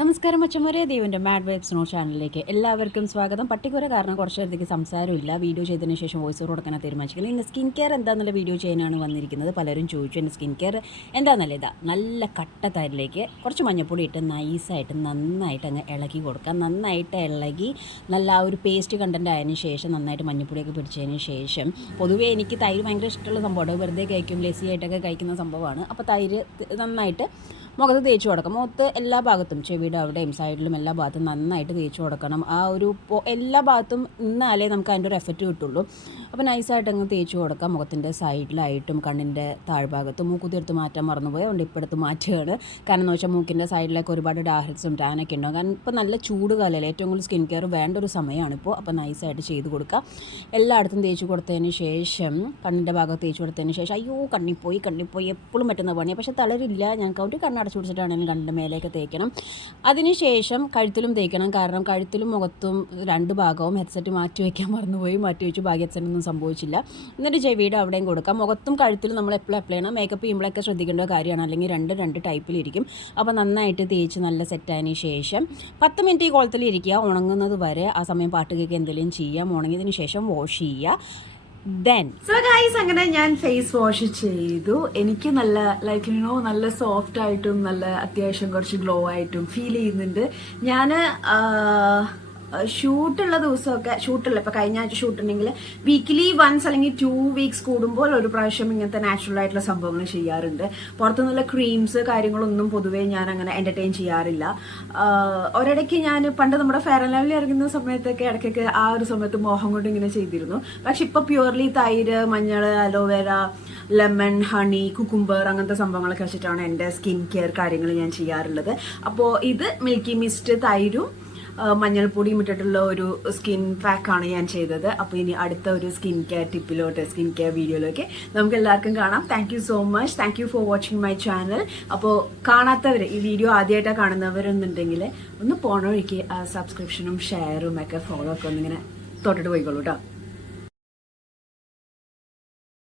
നമസ്കാരം അച്ഛന്മാരെ, ദൈവൻ്റെ mad vibes no ചാനലിലേക്ക് എല്ലാവർക്കും സ്വാഗതം. പട്ടിക്കുര കാരണം കുറച്ച് നേരത്തേക്ക് സംസാരമില്ല. വീഡിയോ ചെയ്തതിന് ശേഷം വോയിസ് ഓവർ കൊടുക്കാൻ തീരുമാനിച്ചിരിക്കുന്നത്. ഇന്ന് സ്കിൻ കെയർ എന്താണെന്നുള്ള വീഡിയോ ചെയ്യാനാണ് വന്നിരിക്കുന്നത്. പലരും ചോദിച്ചു എൻ്റെ സ്കിൻ കെയർ എന്താണെന്നല്ല. ഇതാ നല്ല കട്ട തൈരിലേക്ക് കുറച്ച് മഞ്ഞൾപ്പൊടി ഇട്ട് നൈസായിട്ട് നന്നായിട്ട് അങ്ങ് ഇളക്കി കൊടുക്കാം. നന്നായിട്ട് ഇളകി നല്ല ആ ഒരു പേസ്റ്റ് കണ്ടൻ്റ് ആയതിനു ശേഷം നന്നായിട്ട് മഞ്ഞൾപ്പൊടിയൊക്കെ പിടിച്ചതിന് ശേഷം, പൊതുവേ എനിക്ക് തൈര് ഭയങ്കര ഇഷ്ടമുള്ള സംഭവമാണ്. വെറുതെ കഴിക്കും, ലെസി ആയിട്ടൊക്കെ കഴിക്കുന്ന സംഭവമാണ്. അപ്പോൾ തൈര് നന്നായിട്ട് മുഖത്ത് തേച്ച് കൊടുക്കാം. മുഖത്ത് എല്ലാ ഭാഗത്തും, ചെവിയുടെ അവിടെയും സൈഡിലും എല്ലാ ഭാഗത്തും നന്നായിട്ട് തേച്ച് കൊടുക്കണം. ആ ഒരു എല്ലാ ഭാഗത്തും നിന്നാലേ നമുക്ക് അതിൻ്റെ ഒരു എഫക്റ്റ് കിട്ടുള്ളൂ. അപ്പോൾ നൈസായിട്ട് അങ്ങ് തേച്ച് കൊടുക്കാം. മുഖത്തിൻ്റെ സൈഡിലായിട്ടും കണ്ണിൻ്റെ താഴ്ഭാഗത്തും. മൂക്കുത്തി എടുത്ത് മാറ്റാൻ മറന്നുപോയി, അതുകൊണ്ട് ഇപ്പോൾ എടുത്ത് മാറ്റുകയാണ്. കാരണം എന്ന് വെച്ചാൽ മൂക്കിൻ്റെ സൈഡിലേക്ക് ഒരുപാട് ഡാർക്സും ടാനൊക്കെ ഉണ്ടാകും. കാരണം ഇപ്പോൾ നല്ല ചൂട് കാലമല്ലേ, ഏറ്റവും കൂടുതൽ സ്കിൻ കെയർ വേണ്ട ഒരു സമയമാണിപ്പോൾ. അപ്പോൾ നൈസായിട്ട് ചെയ്ത് കൊടുക്കുക. എല്ലായിടത്തും തേച്ച് കൊടുത്തതിന് ശേഷം, കണ്ണിൻ്റെ ഭാഗത്ത് തേച്ച് കൊടുത്തതിന് ശേഷം, അയ്യോ കണ്ണിപ്പോയി എപ്പോഴും പറ്റുന്ന പണിയാണ്. പക്ഷേ തളരില്ല, ഞങ്ങൾക്ക് ഒരു കണ്ണടച്ചു പിടിച്ചിട്ടാണെങ്കിലും കണ്ണിൻ്റെ മേലേക്ക് തേക്കണം. അതിനുശേഷം കഴുത്തിലും തേക്കണം. കാരണം കഴുത്തിലും മുഖത്തും രണ്ട് ഭാഗവും ഹെഡ്സെറ്റ് മാറ്റി വയ്ക്കാൻ മറന്നുപോയി, മാറ്റി വെച്ചു. ഭാഗ്യ ഹെഡ്സെറ്റൊന്നും സംഭവിച്ചില്ല. എന്നിട്ട് ചെവിയുടെ അവിടെയും കൊടുക്കാം. മുഖത്തും കഴുത്തിലും നമ്മൾ എപ്പോഴും അപ്ലൈ ചെയ്യണം. മേക്കപ്പ് ചെയ്യുമ്പോഴൊക്കെ ശ്രദ്ധിക്കേണ്ട കാര്യമാണ്, അല്ലെങ്കിൽ രണ്ട് ടൈപ്പിലിരിക്കും. അപ്പോൾ നന്നായിട്ട് തേച്ച് നല്ല സെറ്റായതിന് ശേഷം 10 മിനിറ്റ് ഈ കോളത്തിലിരിക്കുക, ഉണങ്ങുന്നത് വരെ. ആ സമയം പാട്ട് കേൾക്കുക, എന്തെങ്കിലും ചെയ്യാം. ഉണങ്ങിയതിന് ശേഷം വാഷ് ചെയ്യുക. സോ ഗൈസ്, അങ്ങനെ ഞാൻ ഫേസ് വാഷ് ചെയ്തു. എനിക്ക് നല്ല നല്ല സോഫ്റ്റ് ആയിട്ടും നല്ല അത്യാവശ്യം കുറച്ച് ഗ്ലോ ആയിട്ടും ഫീൽ ചെയ്യുന്നുണ്ട്. ഞാൻ ഷൂട്ടുള്ള ദിവസമൊക്കെ, ഷൂട്ടുള്ള ഇപ്പോൾ കഴിഞ്ഞ ആഴ്ച ഷൂട്ടുണ്ടെങ്കിൽ വീക്കിലി വൺസ് അല്ലെങ്കിൽ 2 വീക്സ് കൂടുമ്പോൾ ഒരു പ്രാവശ്യം ഇങ്ങനത്തെ നാച്ചുറൽ ആയിട്ടുള്ള സംഭവങ്ങൾ ചെയ്യാറുണ്ട്. പുറത്തുനിന്നുള്ള ക്രീംസ് കാര്യങ്ങളൊന്നും പൊതുവേ ഞാൻ അങ്ങനെ എന്റർടൈൻ ചെയ്യാറില്ല. ഒരിടയ്ക്ക് ഞാൻ പണ്ട് നമ്മുടെ ഫെയർ ആൻഡ് ലവ്ലി ഇറങ്ങുന്ന സമയത്തൊക്കെ ഇടയ്ക്കൊക്കെ ആ ഒരു സമയത്ത് മോഹം കൊണ്ട് ഇങ്ങനെ ചെയ്തിരുന്നു. പക്ഷെ ഇപ്പൊ പ്യുവർലി തൈര്, മഞ്ഞൾ, അലോവേര, ലെമൺ, ഹണി, കുക്കുംബർ അങ്ങനത്തെ സംഭവങ്ങളൊക്കെ വെച്ചിട്ടാണ് എൻ്റെ സ്കിൻ കെയർ കാര്യങ്ങൾ ഞാൻ ചെയ്യാറുള്ളത്. അപ്പോൾ ഇത് മിൽക്കി മിസ്റ്റ്, തൈരും മഞ്ഞൾപ്പൊടിയും ഇട്ടിട്ടുള്ള ഒരു സ്കിൻ പാക്കാണ് ഞാൻ ചെയ്തത്. അപ്പോൾ ഇനി അടുത്ത ഒരു സ്കിൻ കെയർ ടിപ്പിലോട്ട്, സ്കിൻ കെയർ വീഡിയോയിലൊക്കെ നമുക്ക് എല്ലാവർക്കും കാണാം. Thank you so much. Thank you for watching my channel. അപ്പോൾ കാണാത്തവർ, ഈ വീഡിയോ ആദ്യമായിട്ടാണ് കാണുന്നവരെന്നുണ്ടെങ്കിൽ ഒന്ന് പോണ വഴിക്ക് സബ്സ്ക്രിപ്ഷനും ഷെയറും ഒക്കെ ഫോളോ ഒക്കെ ഒന്നിങ്ങനെ തൊട്ടിട്ട് പോയിക്കോളൂ കേട്ടോ.